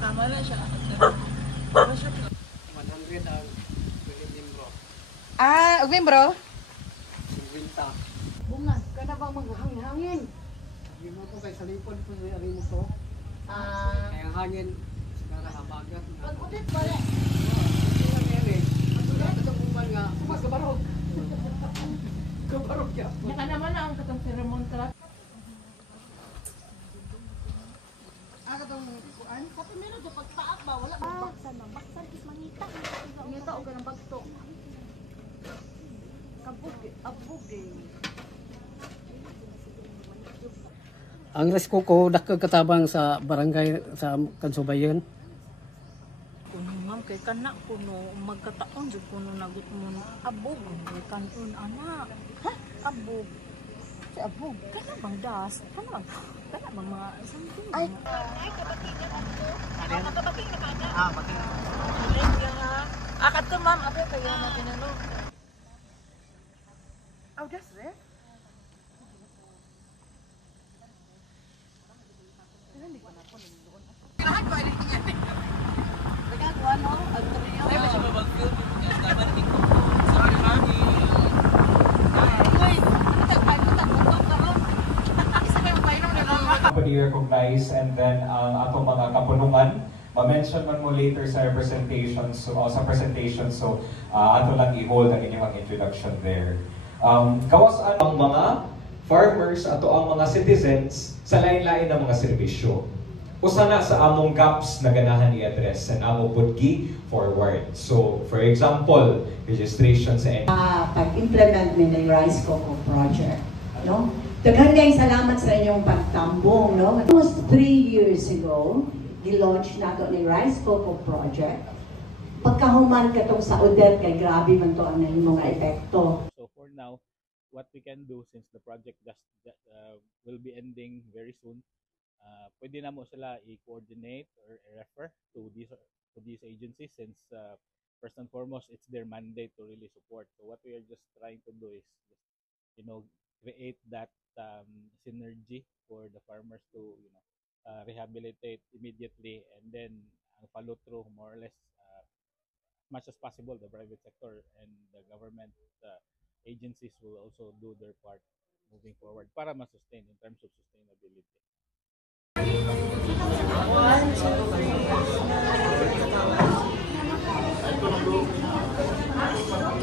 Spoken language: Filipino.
Tama na siya. Tama siya. 100 ang membro. Ah, membro? 50. Bungan, ka na bang maghangin? Hindi mo po kay salipod po sa ari mo to. Kaya ang hangin, sigara habagat. Pag-udit ba rin? Hindi lang yan eh. Pag-udit, ito kumpal nga. Mas kabarog. Kabarog yan. Naka naman ang katong ceremony trap. Katong kuan? Sa primero, di pagtaak ba? Wala baksan na. Baksan is mangita. Mangita o ganang bagto. Abog eh. Ang risko ko, katabang sa barangay sa Kansubayan. Kuno ma'am, kay kana kuno magkataon jud kuno nagut mo abog ang kanon anak. Ha? Abog. Si abog kana bang das? Kana bang mga something. Ay kabating niya dito. Kabating na kana. Bating. Kadto ma'am, abe kaya natin ano. Oh, that's it? Kailangan ko ay tingnan. Nagagawa no, agtriyo. Ay, siya mabag-film. Dapat tingko. Sorry, mami. Company recognize and then atong mga kapunungan ma-mention man mo later sa presentation so ato lang i-hold ang inyong introduction there. Kawas ang mga farmers ato ang mga citizens sa lain-lain ng mga serbisyo. Usa na sa among gaps na ganahan i-address and amo pudgi forward. So, for example, registration sa pag-implement ni ng Rice Coco Project, no? Daghan kayong salamat sa inyong pagtambong, no? Almost 3 years ago, gi-launch nato ni Rice Coco Project. Pagkahuman katong sa Odette kay grabe man to ang mga epekto. So for now, what we can do since the project will be ending very soon, pwede na mo sila i-coordinate or i-refer to these agencies since first and foremost it's their mandate to really support. So what we are just trying to do is just, create that synergy for the farmers to rehabilitate immediately, and then follow through more or less as much as possible. The private sector and the government agencies will also do their part moving forward para ma-sustain in terms of sustainability. 1, 2, 3.